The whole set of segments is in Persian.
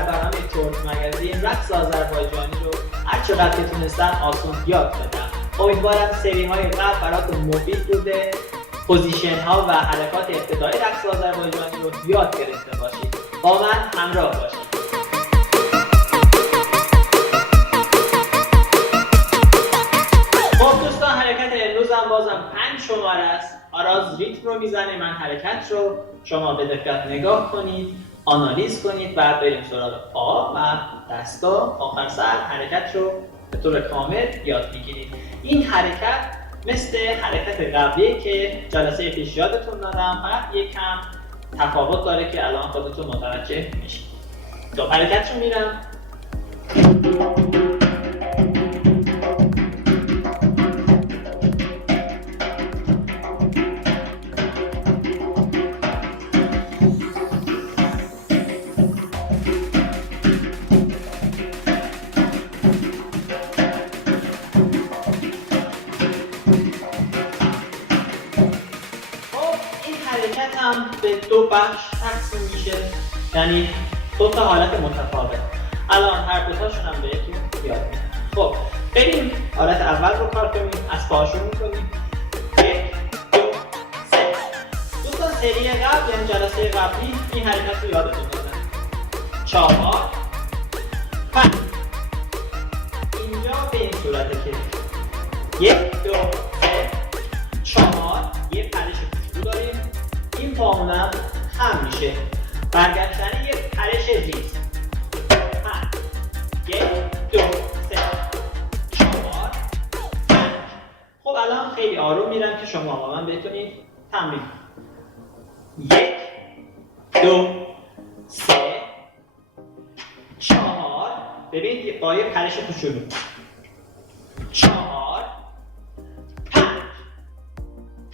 در برنامه تورت مگزین رقص آذربایجانی رو هر چقدر که تونستم آسون یاد بدم. امیدوارم سری های قبل براتون مفید بوده. پوزیشن ها و حرکات ابتدایی رقص آذربایجانی رو یاد گرفته باشید. با من همراه باشید. خب دوستان، حرکت امروزم بازم 5 شماره است. آراز ریتم رو میزنه، من حرکت رو، شما به دقت نگاه کنید، آنالیز کنید، بعد بریم سراغ پا و دستا، آخر سر حرکت رو به طور کامل یاد میگیرید. این حرکت مثل حرکت قبلی که جلسه پیش یادتون دادم، فقط یکم تفاوت داره که الان خودتون متوجه میشید. تو حرکت رو میرم. به 2 بخش تقسیم میشه، یعنی 2 تا حالت متفاوت. الان هر دوتاشون هم بهتون یاد میدم. خب بریم حالت اول رو کار کنیم. از پا شروع میکنیم. 1 2 3. دوستان سری قبل، یعنی جلسه قبلی، این حرکت رو یادتون دادم. 4 5. اینجا به این صورته که 1 2 3 4 یه پرش کوچولو داریم. این پامونم خم میشه، برگشتن یه پرش ریز. 1 2 3 4 5. خب الان خیلی آروم میرم که شما با من بتونید تمرین کنید. 1 2 3 4. ببینید با یه پرش کوچولو. 4 5.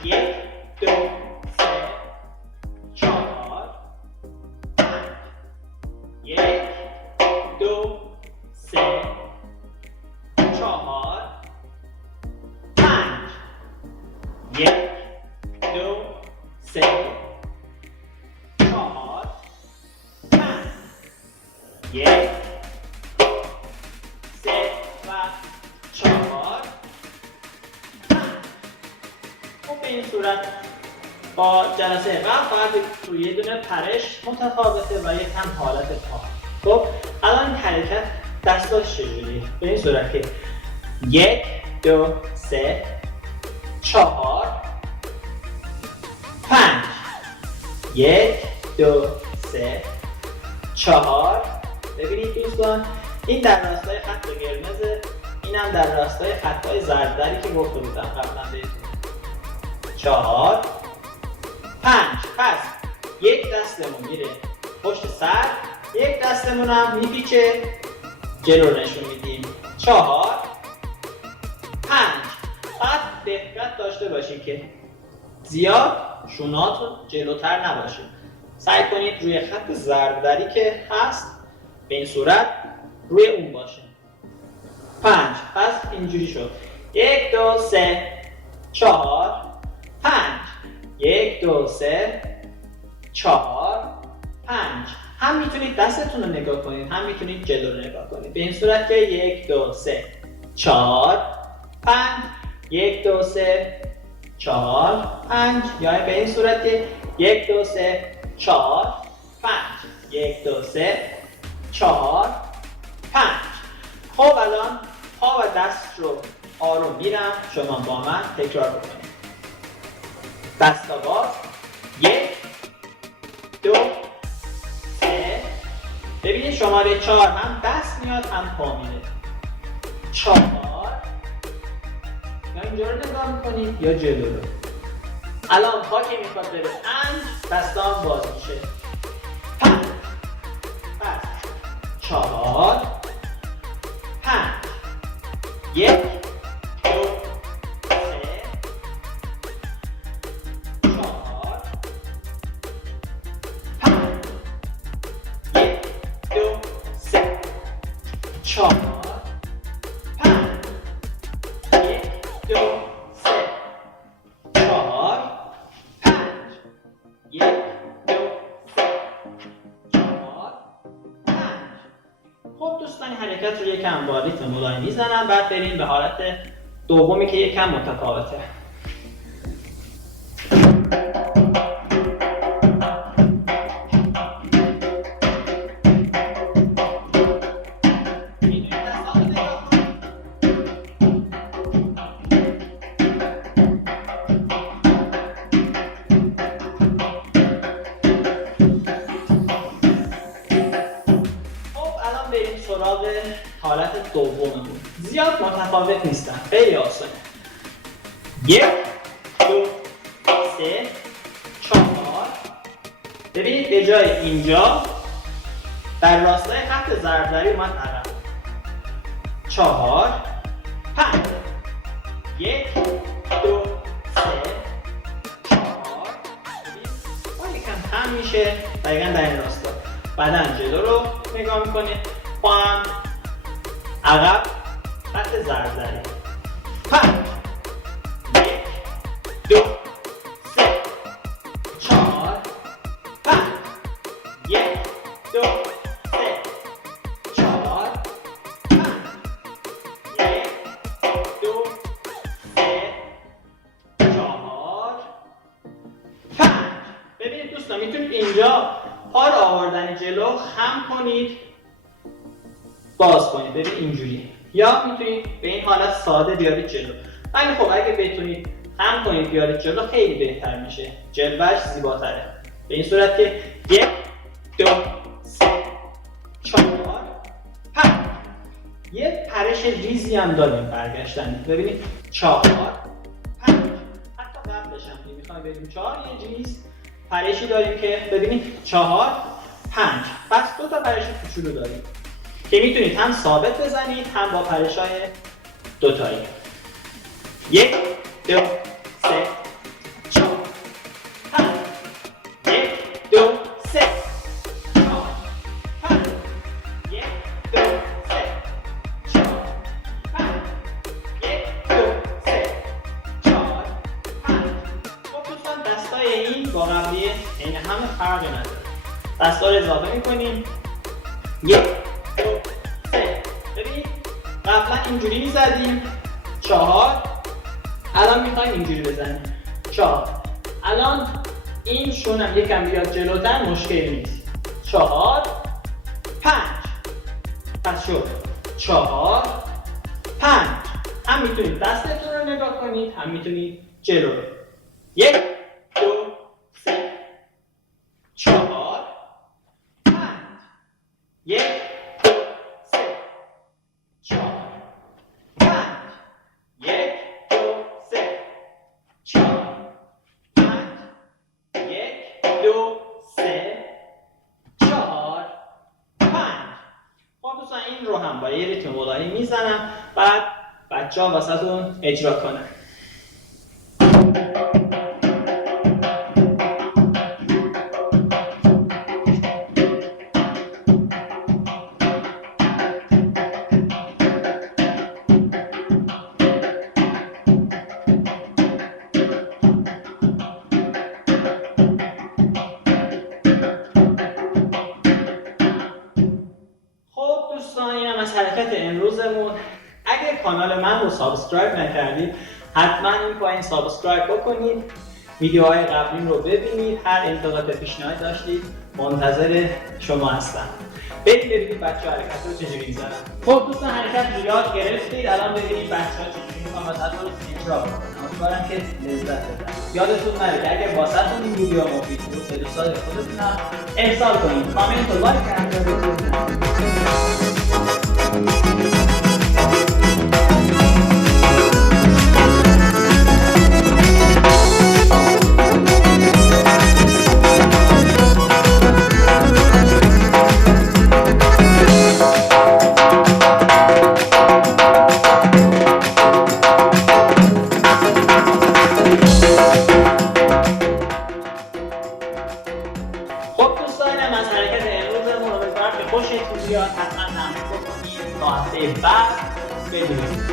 1 2 به این صورت با جلسه قبل فقط توی یه دونه پرش متفاوته و یکم حالت پا. خب الان این حرکت دستاش چجوریه؟ به این صورت که 1 2 3 4 5. 1 2 3 4. ببینید دوستان، این در راستای خط قرمز، اینم در راستای خطای زردری که گفته بودم قبلا بهتون. 4 5. پس یک دستمون میره پشت سر، یک دستمون هم میپیچه جلو، نشون میدیم. 4 5. فقط دقت داشته باشید که زیاد شوناتون جلوتر نباشه. سعی کنید روی خط زردری که هست به این صورت روی اون باشه. 5. پس اینجوری شد. 1 2 3 4 5. 1 2 3 4 5. هم میتونید دستتون رو نگاه کنید، هم میتونید جلو رو نگاه کنید. به این صورت که 1 2 3 4 5. 1 2 3 4 5. یا به این صورت که 1 2 3 4 5. 1 2 3 4 5. خب الان پا و دست رو آروم میرم، شما با من تکرار بکنید. دستا باز. 1 2 3. ببینید شماره 4 هم دست میاد هم پا میره. 4. یا اینجا رو نگاه میکنید یا جلو رو. الان پا که میخواد بره 5، دستا هم باز میشه. 5. پس 4 5. 1 2 3 4 5. 1 2 3 4 5. 1 2 3 4 5. 1 2 3 4 5. دوستان این حرکت رو یکم با ریتم ملایم میزنم، بعد بریم به حالت دومی که یکم متفاوته. سراغ حالت دوممون. زیاد متفاوت نیستن، خیلی آسانه. 1 2 3 4. ببینید به جای اینجا در راستای خط ضربدری اومد عقب. 4 5 1 2 3 4. یکم کم میشه دقیقا در این راستا. بعدن جلو رو نگاه میکنه با هم عقب خط ضربدری. 5 1 2 3 4 5 1 2 3 4 5 1 2 3 4 5. ببینید دوستان میتونید اینجا پا رو آوردن جلو خم کنید باز کنید، ببین اینجوری، یا میتونید به این حالت ساده بیارید جلو. ولی خب اگه بتونید خم کنید بیارید جلو خیلی بهتر میشه، جلوش زیباتره. به این صورت که 1 2 3 4 5. یه پرش ریزی هم داریم برگشتن، ببینید 4 5. حتی قبلش هم میخوایم بریم 4 یه ریز پرشی داریم که ببینید 4 5. پس دو تا پرش کوچولو داریم که میتونید هم ثابت بزنید هم با پرش‌های دوتایی. 1 2 3 4 5 1 2 3 4 5 1 2 3 4 5 1 2 3 4 5. خب دوستان دستای این با قبلی عین همه فرقی نداره. دستا رو اضافه می‌کنیم. 1 2 3. ببینید قبلا اینجوری میزدیم 4، الان میخوایم اینجوری بزنیم 4. الان این شونم یکم بیاد جلوتر مشکلی نیست. 4 5. پس شد 4 5. هم میتونید دستتون رو نگاه کنید هم میتونید جلو رو. 1 2 3 4 5 1 این رو هم با یه ریتم ملایم میزنم، بعد بچه‌ها واسهتون اجرا کنن. حرکت امروزمون. اگه کانال من رو سابسکرایب نکردید حتما این پایین سابسکرایب بکنید، ویدیوهای قبلیم رو ببینید، هر انتقاد پیشنهاد داشتید منتظر شما هستم. برید ببینید بچه‌ها حرکت رو چجوری می‌زنن. خب دوستان حرکت رو یاد گرفتید، الان ببینید بچه‌ها چجوری می‌خوان واسهتون اجرا کنن. امیدوارم که لذت ببرید. یادتون نره که اگه واسهتون این ویدیو مفید بود به دوستان خودتون هم ارسال کنید، کامنت و لایک انجام بدید. خوشتون بیاد، حتما تمرین بکنید تا هفته بعد ببینید.